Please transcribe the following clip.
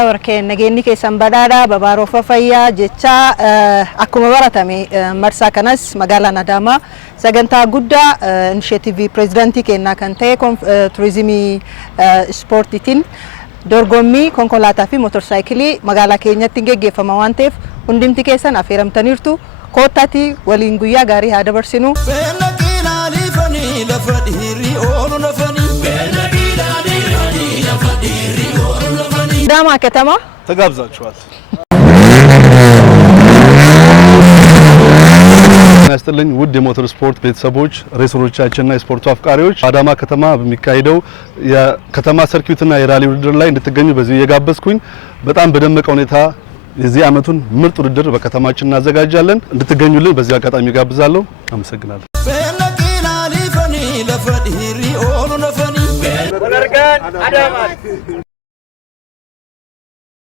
nagaya warkeen nageenni keessan badhaadha babaaroofa fayyaa jecha akkuma baratame marsaa kanas magaalaa Adaamaa sagantaa guddaa initiative presidentii kennaa kan ta'e tourismii sportiitiin dorgommii konkolaataa fi motorsaayikilii magaalaa keenyatti geggeeffama waan ta'eef hundumti keessan affeeramtaniirtu koottaatii waliin guyyaa gaarii haa dabarsinu. Adaamaa ከተማ ተጋብዛችኋል። ናስተልኝ ውድ የሞተር ስፖርት ቤተሰቦች ሬሰሮቻችንና የስፖርቱ አፍቃሪዎች አዳማ ከተማ በሚካሄደው የከተማ ሰርኪዩትና የራሊ ውድድር ላይ እንድትገኙ በዚህ የጋበዝኩኝ በጣም በደመቀ ሁኔታ የዚህ አመቱን ምርጥ ውድድር በከተማችን እናዘጋጃለን እንድትገኙልን በዚህ አጋጣሚ ጋብዛለሁ። አመሰግናለሁ። Adargan Adama